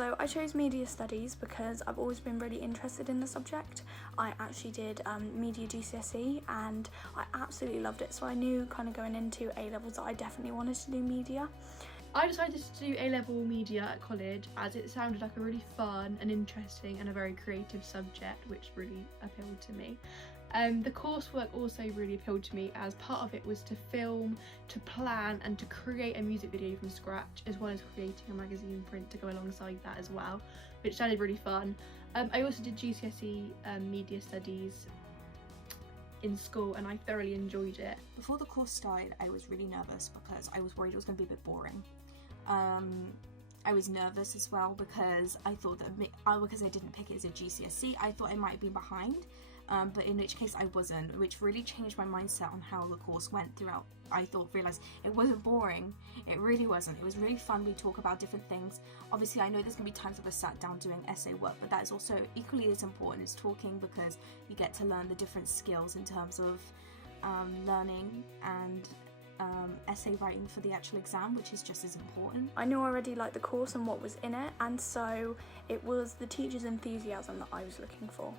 So I chose media studies because I've always been really interested in the subject. I actually did media GCSE and I absolutely loved it, so I knew kind of going into A-levels that I definitely wanted to do media. I decided to do A-level media at college as it sounded like a really fun and interesting and a very creative subject, which really appealed to me. The coursework also really appealed to me as part of it was to film, to plan and to create a music video from scratch, as well as creating a magazine print to go alongside that as well, which sounded really fun. I also did GCSE media studies in school and I thoroughly enjoyed it. Before the course started, I was really nervous because I was worried it was going to be a bit boring. I was nervous as well because I thought that because I didn't pick it as a GCSE, I thought I might be behind, but in which case I wasn't, which really changed my mindset on how the course went throughout. I realised it wasn't boring. It really wasn't. It was really fun. We talk about different things. Obviously, I know there's going to be times that I sat down doing essay work, but that is also equally as important as talking because you get to learn the different skills in terms of learning and essay writing for the actual exam, which is just as important. I knew already like the course and what was in it, and so it was the teacher's enthusiasm that I was looking for.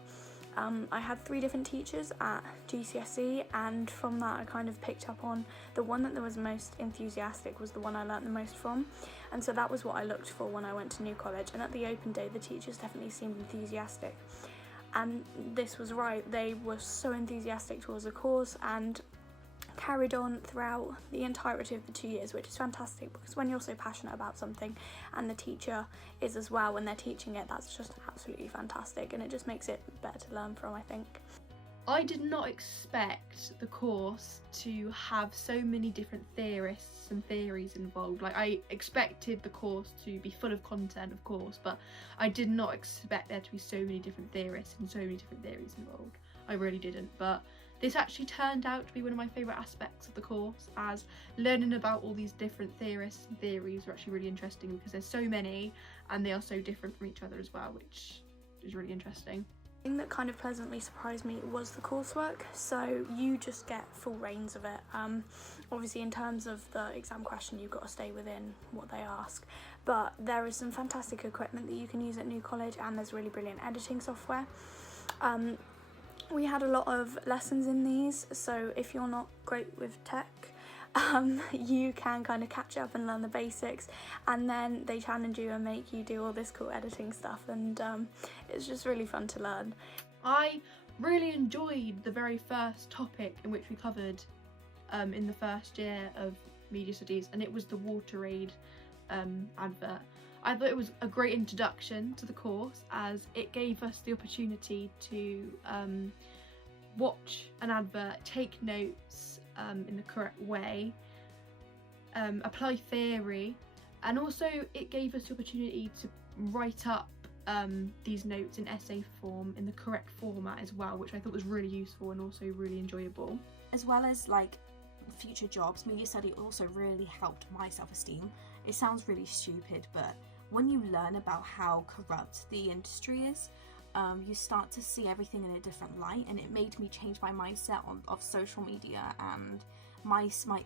I had 3 different teachers at GCSE, and from that I kind of picked up on the one that was most enthusiastic was the one I learnt the most from, and so that was what I looked for when I went to new college. And at the open day the teachers definitely seemed enthusiastic, and this was right. They were so enthusiastic towards the course and carried on throughout the entirety of the 2 years, which is fantastic because when you're so passionate about something and the teacher is as well when they're teaching it, that's just absolutely fantastic and it just makes it better to learn from, I think. I did not expect the course to have so many different theorists and theories involved. Like, I expected the course to be full of content, of course, but I did not expect there to be so many different theorists and so many different theories involved. I really didn't, but this actually turned out to be one of my favourite aspects of the course, as learning about all these different theorists and theories are actually really interesting because there's so many and they are so different from each other as well, which is really interesting. The thing that kind of pleasantly surprised me was the coursework, so you just get full reins of it. Obviously in terms of the exam question you've got to stay within what they ask, but there is some fantastic equipment that you can use at New College and there's really brilliant editing software. We had a lot of lessons in these, so if you're not great with tech, you can kind of catch up and learn the basics, and then they challenge you and make you do all this cool editing stuff, and it's just really fun to learn. I really enjoyed the very first topic in which we covered in the first year of media studies, and it was the WaterAid advert. I thought it was a great introduction to the course as it gave us the opportunity to watch an advert, take notes in the correct way, apply theory, and also it gave us the opportunity to write up these notes in essay form in the correct format as well, which I thought was really useful and also really enjoyable. As well as like future jobs, media study also really helped my self-esteem. It sounds really stupid, but when you learn about how corrupt the industry is, you start to see everything in a different light, and it made me change my mindset of social media and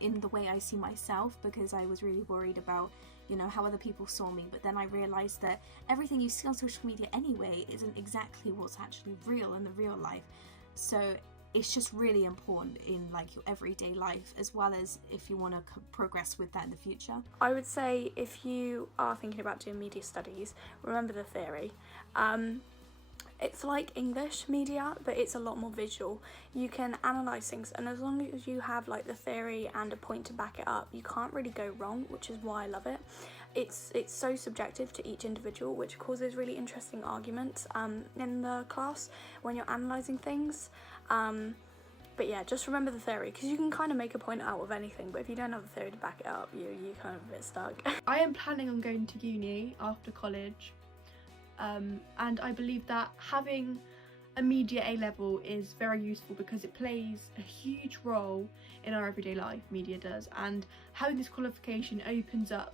in the way I see myself, because I was really worried about, you know, how other people saw me. But then I realized that everything you see on social media anyway isn't exactly what's actually real in the real life. So it's just really important in like your everyday life, as well as if you want to progress with that in the future. I would say if you are thinking about doing media studies, remember the theory. It's like English media, but it's a lot more visual. You can analyse things, and as long as you have like the theory and a point to back it up, you can't really go wrong, which is why I love it. It's so subjective to each individual, which causes really interesting arguments in the class when you're analysing things. But yeah, just remember the theory, because you can kind of make a point out of anything, but if you don't have the theory to back it up, you're kind of a bit stuck. I am planning on going to uni after college, and I believe that having a media A-level is very useful because it plays a huge role in our everyday life, media does, and having this qualification opens up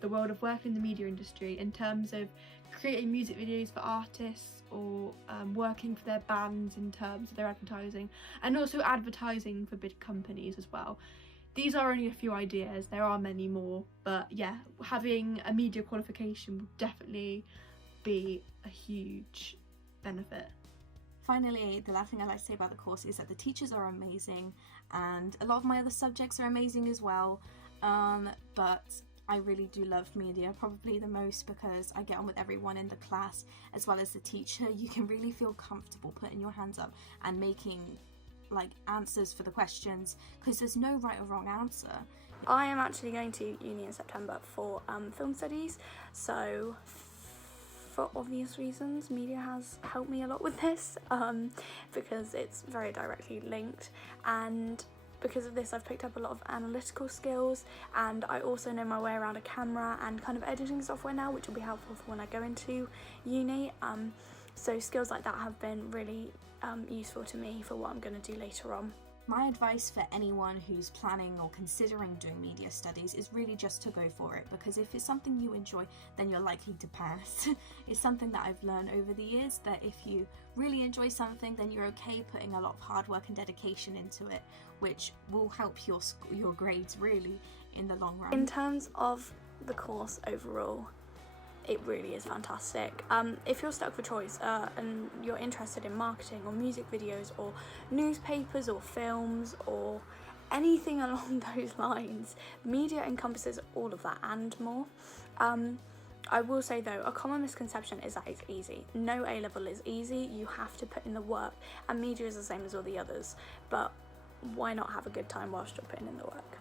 the world of working in the media industry in terms of creating music videos for artists, or working for their bands in terms of their advertising, and also advertising for big companies as well. these are only a few ideas, there are many more, but yeah, having a media qualification would definitely be a huge benefit. Finally, the last thing I'd like to say about the course is that the teachers are amazing, and a lot of my other subjects are amazing as well, but I really do love media, probably the most, because I get on with everyone in the class as well as the teacher. You can really feel comfortable putting your hands up and making like answers for the questions, because there's no right or wrong answer. I am actually going to uni in September for film studies, so for obvious reasons media has helped me a lot with this, because it's very directly linked, and because of this I've picked up a lot of analytical skills, and I also know my way around a camera and kind of editing software now, which will be helpful for when I go into uni. So skills like that have been really useful to me for what I'm going to do later on. My advice for anyone who's planning or considering doing media studies is really just to go for it, because if it's something you enjoy, then you're likely to pass. It's something that I've learned over the years, that if you really enjoy something, then you're okay putting a lot of hard work and dedication into it, which will help your grades really in the long run. In terms of the course overall, it really is fantastic. If you're stuck for choice and you're interested in marketing or music videos or newspapers or films or anything along those lines, media encompasses all of that and more. I will say though, a common misconception is that it's easy. No A-level is easy, you have to put in the work, and media is the same as all the others, but why not have a good time whilst you're putting in the work?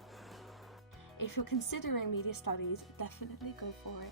If you're considering media studies, definitely go for it.